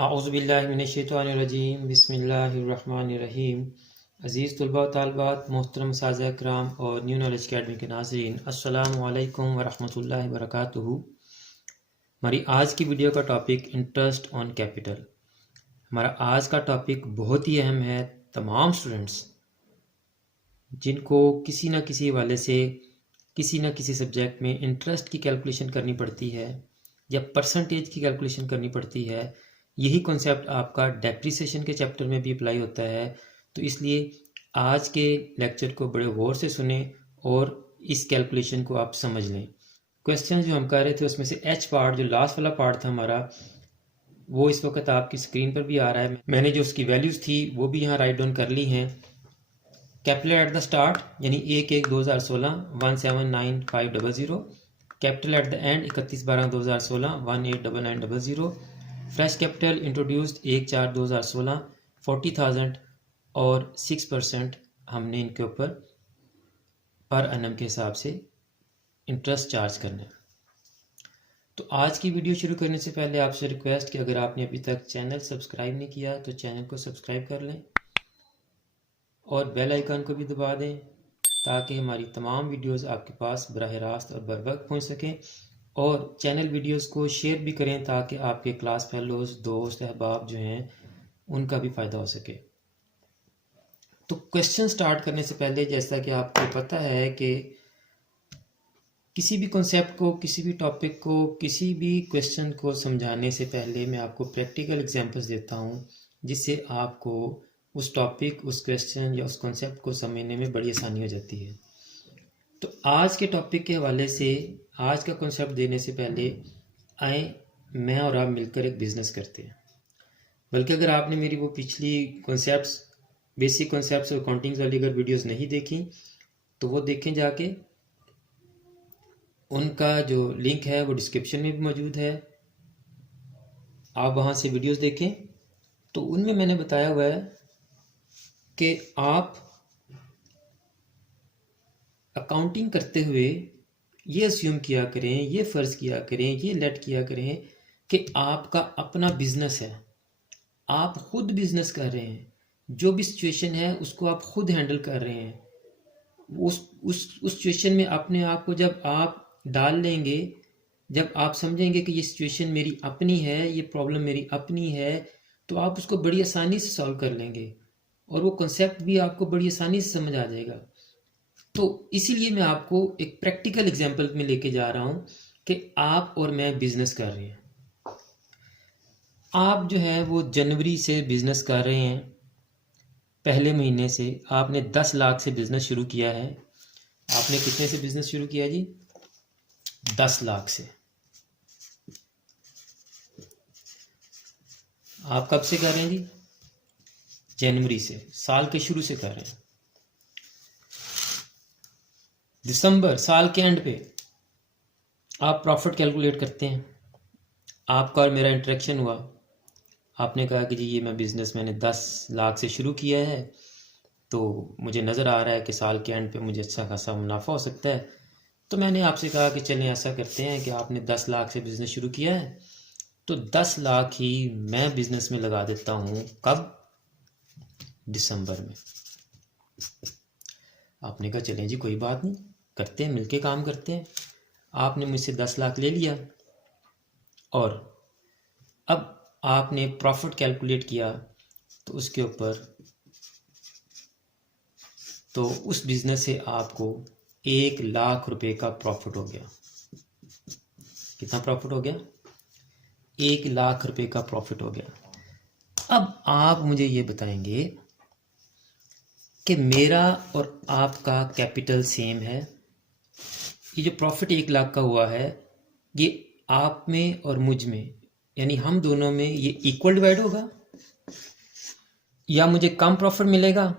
आऊज़ुबिल्लाहिमिनश्शैतानिर्रजीम बिस्मिल्लाहिर्रहमानिर्रहीम। अज़ीज़ तलबा व तालिबात, मोहतरम उस्ताज़ कराम और न्यू नॉलेज अकेडमी के नाज़रीन, अस्सलामु अलैकुम वरहमतुल्लाहि वबरकातुहू। हमारी आज की वीडियो का टॉपिक इंटरेस्ट ऑन कैपिटल। हमारा आज का टॉपिक बहुत ही अहम है। तमाम स्टूडेंट्स जिनको किसी न किसी हवाले से किसी न किसी सब्जेक्ट में इंटरेस्ट की कैलकुलेशन करनी पड़ती है या परसेंटेज की कैलकुलेशन करनी पड़ती है, यही कॉन्सेप्ट आपका डेप्रिसिएशन के चैप्टर में भी अप्लाई होता है। तो इसलिए आज के लेक्चर को बड़े गौर से सुने और इस कैलकुलेशन को आप समझ लें। क्वेश्चन जो हम कर रहे थे उसमें से एच पार्ट, जो लास्ट वाला पार्ट था हमारा, वो इस वक्त आपकी स्क्रीन पर भी आ रहा है। मैंने जो उसकी वैल्यूज़ थी वो भी यहाँ राइट डाउन कर ली हैं। कैपिटल एट द स्टार्ट यानी 1/1/2016 1799500, capital at the end 31/12/2016 189900, fresh capital introduced 1/4/2016 40,000 और 6% हमने इनके ऊपर पर एनम के हिसाब से इंटरेस्ट चार्ज करना है। तो आज की वीडियो शुरू करने से पहले आपसे रिक्वेस्ट कि अगर आपने अभी तक चैनल सब्सक्राइब नहीं किया तो चैनल को सब्सक्राइब कर लें और बेल आइकन को भी दबा दें ताकि हमारी तमाम वीडियोस आपके पास बराह रास्त और बर वक्त पहुँच सकें। और चैनल वीडियोस को शेयर भी करें ताकि आपके क्लास फेलोज, दोस्त, अहबाब जो हैं उनका भी फ़ायदा हो सके। तो क्वेश्चन स्टार्ट करने से पहले, जैसा कि आपको पता है कि किसी भी कॉन्सेप्ट को, किसी भी टॉपिक को, किसी भी क्वेश्चन को समझाने से पहले मैं आपको प्रैक्टिकल एग्जांपल्स देता हूँ जिससे आपको उस टॉपिक, उस क्वेश्चन या उस कॉन्सेप्ट को समझने में बड़ी आसानी हो जाती है। तो आज के टॉपिक के हवाले से, आज का कॉन्सेप्ट देने से पहले आए मैं और आप मिलकर एक बिज़नेस करते हैं। बल्कि अगर आपने मेरी वो पिछली कॉन्सेप्ट्स, बेसिक कॉन्सेप्ट्स और अकाउंटिंग्स वाली अगर वीडियोस नहीं देखी तो वो देखें जाके। उनका जो लिंक है वो डिस्क्रिप्शन में भी मौजूद है, आप वहाँ से वीडियोस देखें। तो उनमें मैंने बताया हुआ है कि आप अकाउंटिंग करते हुए ये अस्यूम किया करें, ये फ़र्ज़ किया करें, ये लेट किया करें कि आपका अपना बिजनेस है, आप खुद बिजनेस कर रहे हैं, जो भी सिचुएशन है उसको आप खुद हैंडल कर रहे हैं। उस सिचुएशन में अपने आप को जब आप डाल लेंगे, जब आप समझेंगे कि ये सिचुएशन मेरी अपनी है, ये प्रॉब्लम मेरी अपनी है, तो आप उसको बड़ी आसानी से सॉल्व कर लेंगे और वो कॉन्सेप्ट भी आपको बड़ी आसानी से समझ आ जाएगा। तो इसीलिए मैं आपको एक प्रैक्टिकल एग्जांपल में लेके जा रहा हूँ कि आप और मैं बिजनेस कर रहे हैं। आप जो है वो जनवरी से बिजनेस कर रहे हैं, पहले महीने से आपने 10 लाख से बिजनेस शुरू किया है। आपने कितने से बिजनेस शुरू किया जी? 10 लाख से। आप कब से कर रहे हैं जी? जनवरी से, साल के शुरू से कर रहे हैं। दिसंबर, साल के एंड पे आप प्रॉफिट कैलकुलेट करते हैं। आपका और मेरा इंटरेक्शन हुआ, आपने कहा कि जी ये मैं बिज़नेस मैंने 10 लाख से शुरू किया है, तो मुझे नज़र आ रहा है कि साल के एंड पे मुझे अच्छा खासा मुनाफा हो सकता है। तो मैंने आपसे कहा कि चलें ऐसा करते हैं कि आपने 10 लाख से बिज़नेस शुरू किया है तो 10 लाख ही मैं बिज़नेस में लगा देता हूँ। कब? दिसंबर में। आपने कहा चलें जी कोई बात नहीं, करते हैं, मिलके काम करते हैं। आपने मुझसे 10 लाख ले लिया और अब आपने प्रॉफिट कैलकुलेट किया तो उसके ऊपर, तो उस बिज़नेस से आपको 1 लाख रुपए का प्रॉफिट हो गया। कितना प्रॉफिट हो गया? 1 लाख रुपए का प्रॉफिट हो गया। अब आप मुझे ये बताएंगे कि मेरा और आपका कैपिटल सेम है। ये जो प्रॉफिट 1 लाख का हुआ है ये आप में और मुझ में, यानी हम दोनों में, ये इक्वल डिवाइड होगा या मुझे कम प्रॉफिट मिलेगा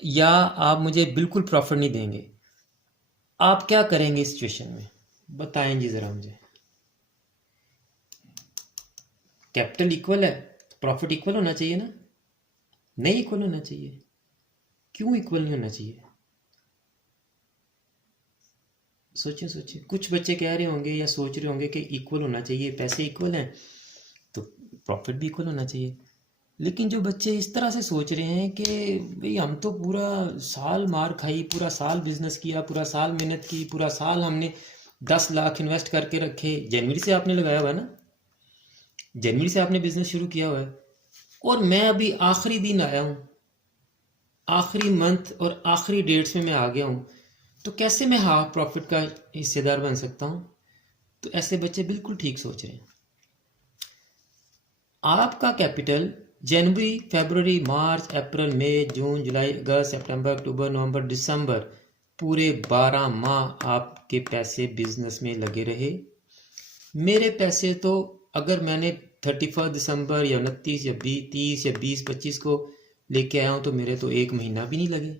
या आप मुझे बिल्कुल प्रॉफिट नहीं देंगे? आप क्या करेंगे इस सिचुएशन में? बताएं जी ज़रा मुझे। कैपिटल इक्वल है तो प्रॉफिट इक्वल होना चाहिए ना? नहीं इक्वल होना चाहिए। क्यों इक्वल नहीं होना चाहिए? सोचिए सोचिए। कुछ बच्चे कह रहे होंगे या सोच रहे होंगे कि इक्वल होना चाहिए, पैसे इक्वल हैं तो प्रॉफिट भी इक्वल होना चाहिए। लेकिन जो बच्चे इस तरह से सोच रहे हैं कि भाई हम तो पूरा साल मार खाई, पूरा साल बिजनेस किया, पूरा साल मेहनत की, पूरा साल हमने 10 लाख इन्वेस्ट करके रखे, जनवरी से आपने लगाया हुआ है ना, जनवरी से आपने बिजनेस शुरू किया हुआ है, और मैं अभी आखिरी दिन आया हूँ, आखिरी मंथ और आखिरी डेट्स में मैं आ गया हूँ, तो कैसे मैं हाफ प्रॉफिट का हिस्सेदार बन सकता हूँ? तो ऐसे बच्चे बिल्कुल ठीक सोच रहे हैं। आपका कैपिटल जनवरी, फरवरी, मार्च, अप्रैल, मई, जून, जुलाई, अगस्त, सितंबर, अक्टूबर, नवंबर, दिसंबर, पूरे 12 माह आपके पैसे बिजनेस में लगे रहे। मेरे पैसे तो अगर मैंने 31 दिसंबर या 29 या 20, 30 या 20, 25 को लेके आया हूँ तो मेरे तो 1 महीना भी नहीं लगे।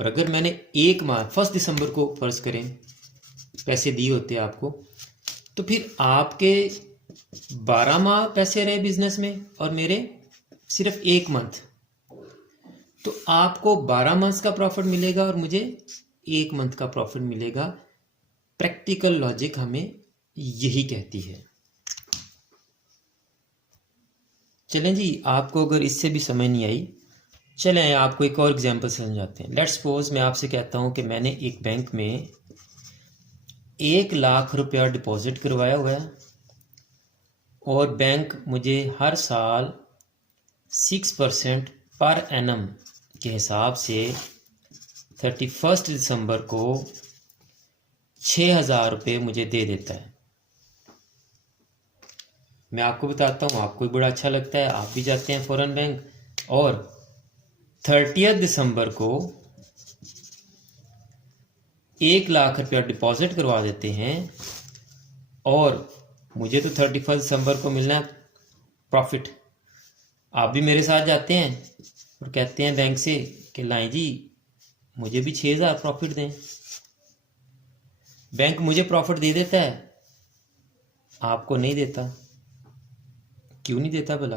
और अगर मैंने 1 माह 1 दिसंबर को फर्ज करें पैसे दिए होते आपको, तो फिर आपके 12 माह पैसे रहे बिजनेस में और मेरे सिर्फ 1 मंथ, तो आपको 12 मंथ का प्रॉफिट मिलेगा और मुझे 1 मंथ का प्रॉफिट मिलेगा। प्रैक्टिकल लॉजिक हमें यही कहती है। चलें जी, आपको अगर इससे भी समझ नहीं आई, चलें आपको एक और एग्जांपल समझाते हैं। लेट्स सपोज मैं आपसे कहता हूं कि मैंने एक बैंक में 1 लाख रुपया डिपॉजिट करवाया हुआ है और बैंक मुझे हर साल 6% पर एनम के हिसाब से 31 दिसंबर को 6,000 रुपये मुझे दे देता है। मैं आपको बताता हूँ, आपको भी बड़ा अच्छा लगता है, आप भी जाते हैं फॉरेन बैंक और 30 दिसंबर को 1 लाख रुपया डिपॉजिट करवा देते हैं और मुझे तो 31 दिसंबर को मिलना है प्रॉफिट। आप भी मेरे साथ जाते हैं और कहते हैं बैंक से कि लाएं जी मुझे भी 6,000 प्रॉफिट दें। बैंक मुझे प्रॉफिट दे देता है, आपको नहीं देता। क्यों नहीं देता भला?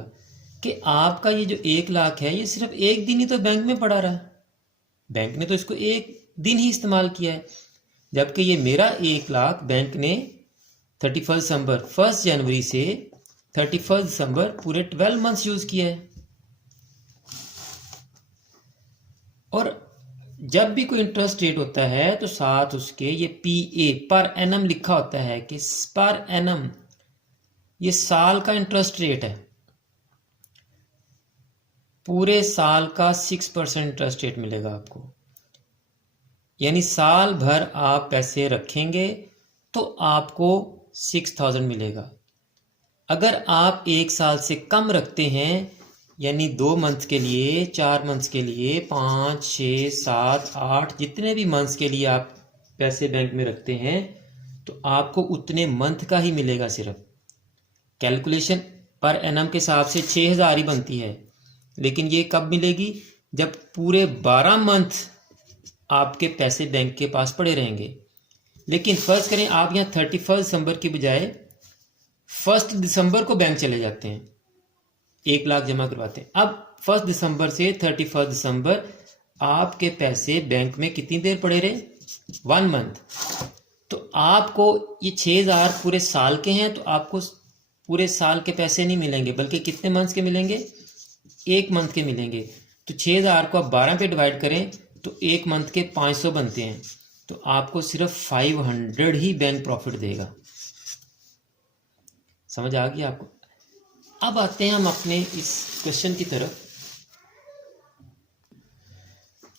कि आपका ये जो 1 लाख है ये सिर्फ 1 दिन ही तो बैंक में पड़ा रहा, बैंक ने तो इसको 1 दिन ही इस्तेमाल किया है, जबकि ये मेरा 1 लाख बैंक ने 31 दिसंबर 1 जनवरी से 31 दिसंबर पूरे 12 मंथ्स यूज किया है। और जब भी कोई इंटरेस्ट रेट होता है तो साथ उसके ये PA पर एनम लिखा होता है कि पर एनम ये साल का इंटरेस्ट रेट है, पूरे साल का 6% इंटरेस्ट रेट मिलेगा आपको। यानी साल भर आप पैसे रखेंगे तो आपको 6,000 मिलेगा। अगर आप 1 साल से कम रखते हैं, यानी 2 मंथ के लिए, 4 मंथ के लिए, 5, 6, 7, 8 जितने भी मंथ्स के लिए आप पैसे बैंक में रखते हैं तो आपको उतने मंथ का ही मिलेगा। सिर्फ कैलकुलेशन पर एनम के हिसाब से 6,000 ही बनती है, लेकिन ये कब मिलेगी? जब पूरे 12 मंथ आपके पैसे बैंक के पास पड़े रहेंगे। लेकिन फर्ज करें आप यहाँ 31 दिसंबर की बजाय 1 दिसंबर को बैंक चले जाते हैं, 1 लाख जमा करवाते हैं। अब 1 दिसंबर से 31 दिसंबर आपके पैसे बैंक में कितनी देर पड़े रहे? 1 मंथ। तो आपको ये 6,000 पूरे साल के हैं, तो आपको पूरे साल के पैसे नहीं मिलेंगे, बल्कि कितने मंथ्स के मिलेंगे? 1 मंथ के मिलेंगे। तो 6,000 को आप 12 पे डिवाइड करें तो 1 मंथ के 500 बनते हैं, तो आपको सिर्फ 500 ही बैंक प्रॉफिट देगा। समझ आ गई आपको? अब आते हैं हम अपने इस क्वेश्चन की तरफ।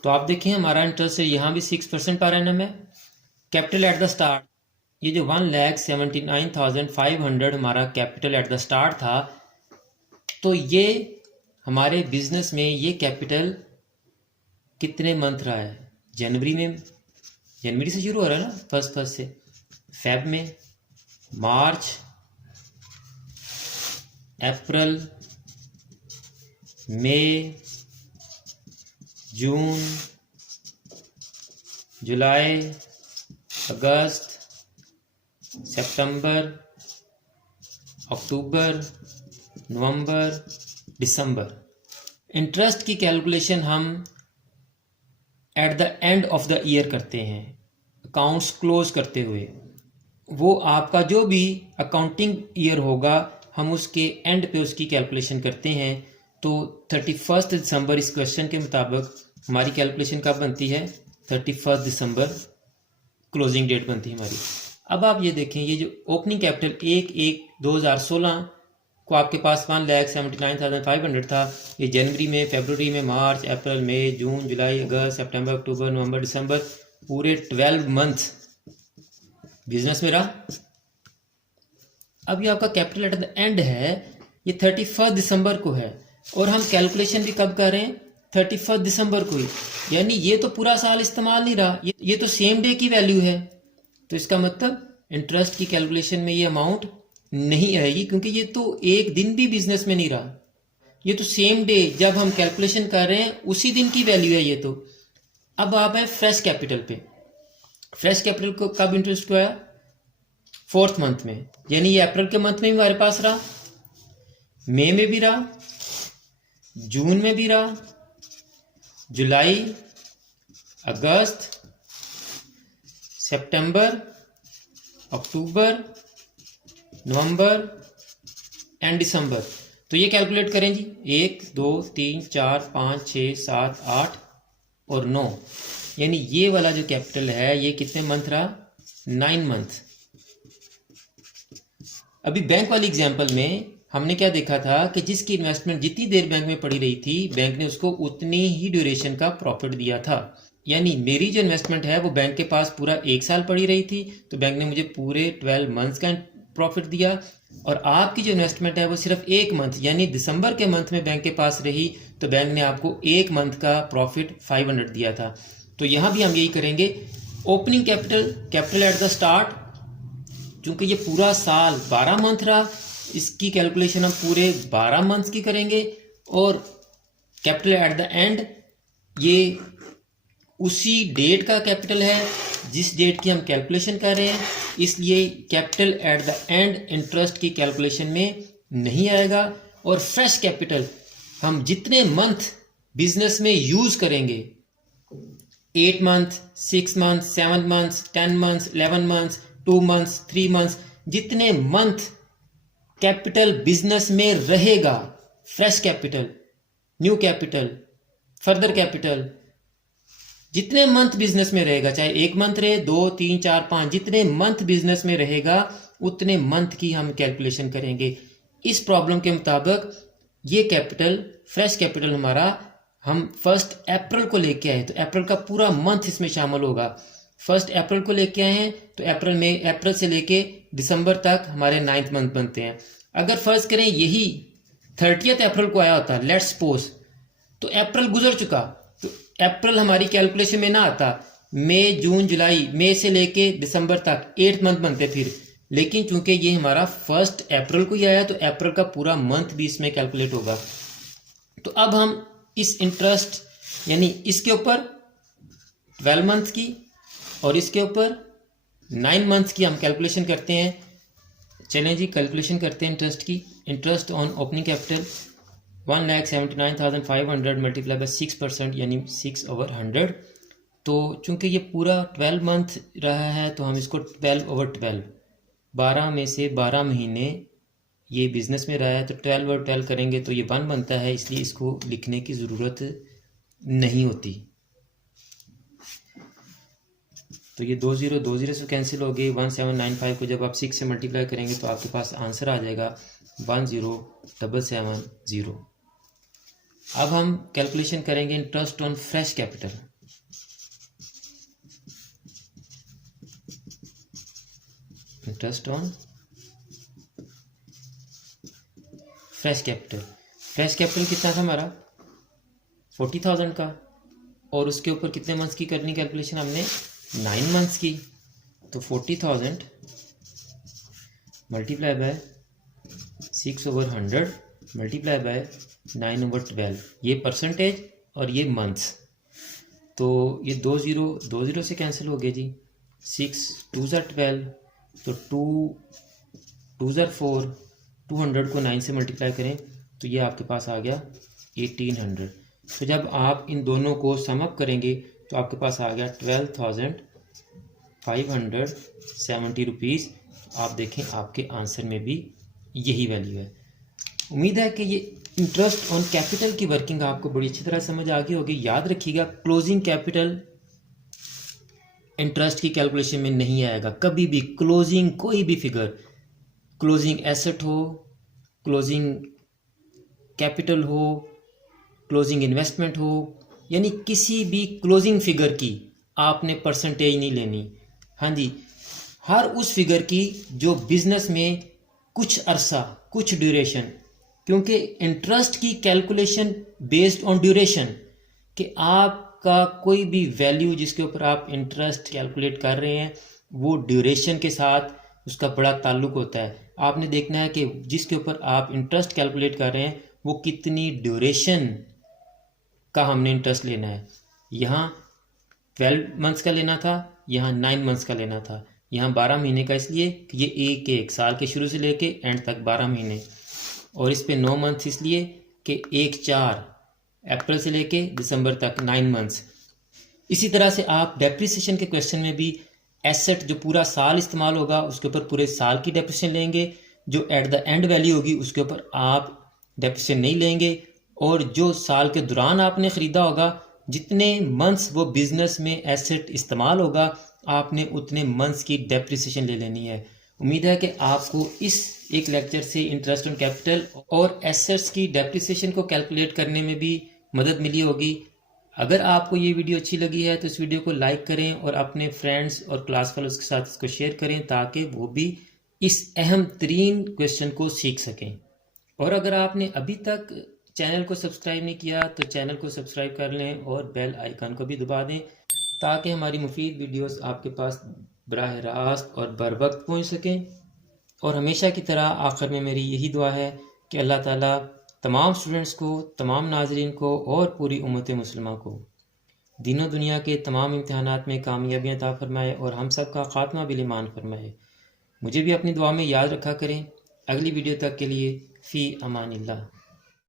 तो आप देखें हमारा इंटरेस्ट यहाँ भी 6% पर एनम है। कैपिटल एट द स्टार्ट, ये जो 1,79,500 हमारा कैपिटल एट द स्टार्ट था, तो ये हमारे बिजनेस में ये कैपिटल कितने मंथ रहा है? जनवरी में, जनवरी से शुरू हो रहा है ना, फर्स्ट से, फेब में, मार्च, अप्रैल, मई, जून, जुलाई, अगस्त, सितंबर, अक्टूबर, नवंबर, दिसंबर। इंटरेस्ट की कैलकुलेशन हम at the end of the year करते हैं, अकाउंट्स क्लोज करते हुए। वो आपका जो भी अकाउंटिंग ईयर होगा हम उसके एंड पे उसकी कैलकुलेशन करते हैं। तो 31 दिसंबर इस क्वेश्चन के मुताबिक हमारी कैलकुलेशन कब बनती है? 31 दिसंबर क्लोजिंग डेट बनती है हमारी। अब आप ये देखें, ये जो ओपनिंग कैपिटल 1/1/2016 को आपके पास 1,79,500 था। ये जनवरी में, फरवरी में, मार्च, अप्रैल, मई, जून, जुलाई, अगस्त, सितंबर, अक्टूबर, नवंबर, दिसंबर, पूरे 12 मंथ बिजनेस में रहा। अब ये आपका कैपिटल एट द एंड है, ये 31 दिसंबर को है और हम कैलकुलेशन भी कब कर रहे हैं? 31 दिसंबर को ही। यानी ये तो पूरा साल इस्तेमाल नहीं रहा, ये तो सेम डे की वैल्यू है। तो इसका मतलब इंटरेस्ट की कैलकुलेशन में ये अमाउंट नहीं आएगी, क्योंकि ये तो एक दिन भी बिजनेस में नहीं रहा। ये तो सेम डे जब हम कैलकुलेशन कर रहे हैं उसी दिन की वैल्यू है ये तो। अब आप हैं फ्रेश कैपिटल पे। फ्रेश कैपिटल को कब इंटरेस्ट को आया? 4th मंथ में, यानी ये अप्रैल के मंथ में भी हमारे पास रहा, मई में भी रहा, जून में भी रहा, जुलाई, अगस्त, सितंबर, अक्टूबर, नवंबर एंड दिसंबर। तो ये कैलकुलेट करें जी, 1 2 3 4 5 6 7 8 और 9, यानी ये वाला जो कैपिटल है ये कितने मंथ रहा? 9 मंथ। अभी बैंक वाली एग्जाम्पल में हमने क्या देखा था कि जिसकी इन्वेस्टमेंट जितनी देर बैंक में पड़ी रही थी, बैंक ने उसको उतनी ही ड्यूरेशन का प्रॉफिट दिया था। यानी मेरी जो इन्वेस्टमेंट है वो बैंक के पास पूरा 1 साल पड़ी रही थी, तो बैंक ने मुझे पूरे 12 मंथ्स का प्रॉफिट दिया। और आपकी जो इन्वेस्टमेंट है वो सिर्फ 1 मंथ यानी दिसंबर के मंथ में बैंक के पास रही, तो बैंक ने आपको 1 मंथ का प्रॉफिट 500 दिया था। तो यहाँ भी हम यही करेंगे, opening capital at the start, क्योंकि ये पूरा साल 12 मंथ रहा, इसकी कैलकुलेशन हम पूरे 12 मंथ्स की करेंगे। और कैपिटल एट द एंड, ये उसी डेट का कैपिटल है जिस डेट की हम कैलकुलेशन कर रहे हैं, इसलिए capital at the end interest की कैलकुलेशन में नहीं आएगा। और फ्रेश कैपिटल हम जितने मंथ बिजनेस में यूज करेंगे, 8 month, 6 month, 7 month, 10 month, 11 month, 2 month, 3 month, जितने मंथ कैपिटल बिजनेस में रहेगा, fresh capital, new capital, further capital, जितने मंथ बिजनेस में रहेगा, चाहे 1 मंथ रहे, 2 3 4 5, जितने मंथ बिजनेस में रहेगा उतने मंथ की हम कैलकुलेशन करेंगे। इस प्रॉब्लम के मुताबिक ये कैपिटल, फ्रेश कैपिटल हमारा, हम 1 अप्रैल को लेके आए, तो अप्रैल का पूरा मंथ इसमें शामिल होगा। 1 अप्रैल को लेके आए हैं तो अप्रैल से लेके दिसंबर तक हमारे 9th मंथ बनते हैं। अगर फर्ज करें यही 30 अप्रैल को आया होता, लेट्स सपोज, तो अप्रैल गुजर चुका, तो अप्रैल हमारी कैलकुलेशन में ना आता, मई, जून, जुलाई, मई से लेके दिसंबर तक 8 मंथ बनते फिर। लेकिन चूंकि ये हमारा 1 अप्रैल को ही आया, तो अप्रैल का पूरा मंथ भी इसमें कैलकुलेट होगा। तो अब हम इस इंटरेस्ट यानी इसके ऊपर 12 मंथ की और इसके ऊपर 9 मंथ की हम कैलकुलेशन करते हैं। चलें जी, कैलकुलेशन करते हैं इंटरेस्ट की। Interest on opening capital 1,79,500 multiply by 6% यानी 6/100। तो चूंकि ये पूरा 12 मंथ रहा है, तो हम इसको 12/12, 12 में से 12 महीने ये बिजनेस में रहा है, तो 12/12 करेंगे तो ये 1 बनता है, इसलिए इसको लिखने की ज़रूरत नहीं होती। तो ये 2 0 से कैंसिल हो गई। 1795 को जब आप 6 से मल्टीप्लाई करेंगे तो आपके पास आंसर आ जाएगा 10,770। अब हम कैलकुलेशन करेंगे interest on fresh capital. Interest on fresh capital. Fresh capital कितना था हमारा? 40,000 का, और उसके ऊपर कितने मंथ्स की करनी कैलकुलेशन हमने? 9 मंथ्स की। तो 40,000 मल्टीप्लाई बाय 6/100 मल्टीप्लाई बाय 9/12, ये परसेंटेज और ये मंथ्स। तो ये 2 0 से कैंसिल हो गए जी। 6 2 12, तो 2 4, 200 को 9 से मल्टीप्लाई करें तो ये आपके पास आ गया 1800। तो जब आप इन दोनों को समअप करेंगे तो आपके पास आ गया 12,570 रुपीज़। आप देखें आपके आंसर में भी यही वैल्यू है। उम्मीद है कि ये इंटरेस्ट ऑन कैपिटल की वर्किंग आपको बड़ी अच्छी तरह समझ आ गई होगी। याद रखिएगा, क्लोजिंग कैपिटल इंटरेस्ट की कैलकुलेशन में नहीं आएगा कभी भी। क्लोजिंग कोई भी फिगर, क्लोजिंग एसेट हो, क्लोजिंग कैपिटल हो, क्लोजिंग इन्वेस्टमेंट हो, यानी किसी भी क्लोजिंग फिगर की आपने परसेंटेज नहीं लेनी। हाँ जी, हर उस फिगर की जो बिजनेस में कुछ अरसा, कुछ ड्यूरेशन, क्योंकि इंटरेस्ट की कैलकुलेशन बेस्ड ऑन ड्यूरेशन, कि आपका कोई भी वैल्यू जिसके ऊपर आप इंटरेस्ट कैलकुलेट कर रहे हैं वो ड्यूरेशन के साथ उसका बड़ा ताल्लुक होता है। आपने देखना है कि जिसके ऊपर आप इंटरेस्ट कैलकुलेट कर रहे हैं वो कितनी ड्यूरेशन का हमने इंटरेस्ट लेना है। यहाँ 12 मंथ्स का लेना था, यहाँ 9 मंथ्स का लेना था, यहाँ 12 महीने का, इसलिए कि ये एक साल के शुरू से लेके एंड तक 12 महीने, और इस पे 9 मंथ्स इसलिए कि 1/4 अप्रैल से लेके दिसंबर तक 9 मंथ्स। इसी तरह से आप डेप्रिसिएशन के क्वेश्चन में भी एसेट जो पूरा साल इस्तेमाल होगा उसके ऊपर पूरे साल की डेप्रिसिएशन लेंगे, जो एट द एंड वैल्यू होगी उसके ऊपर आप डेप्रिसिएशन नहीं लेंगे, और जो साल के दौरान आपने ख़रीदा होगा, जितने मंथ्स वो बिजनेस में एसेट इस्तेमाल होगा, आपने उतने मंथ्स की डेप्रिसिएशन ले लेनी है। उम्मीद है कि आपको इस एक लेक्चर से इंटरेस्ट ऑन कैपिटल और एसेट्स की डेप्रिसिएशन को कैलकुलेट करने में भी मदद मिली होगी। अगर आपको ये वीडियो अच्छी लगी है तो इस वीडियो को लाइक करें और अपने फ्रेंड्स और क्लास फेलोज के साथ इसको शेयर करें, ताकि वो भी इस अहम तरीन क्वेश्चन को सीख सकें। और अगर आपने अभी तक चैनल को सब्सक्राइब नहीं किया तो चैनल को सब्सक्राइब कर लें और बेल आइकन को भी दबा दें, ताकि हमारी मुफीद वीडियोस आपके पास बराह रास्त और बर वक्त पहुँच सकें। और हमेशा की तरह आखिर में मेरी यही दुआ है कि अल्लाह ताला तमाम स्टूडेंट्स को, तमाम नाजरीन को और पूरी उम्मत मुस्लिमा को दीनों दुनिया के तमाम इम्तिहानात में कामयाबियाँ अता फरमाए और हम सब का खात्मा बिल ईमान फरमाए। मुझे भी अपनी दुआ में याद रखा करें। अगली वीडियो तक के लिए फ़ी अमानिल्लाह।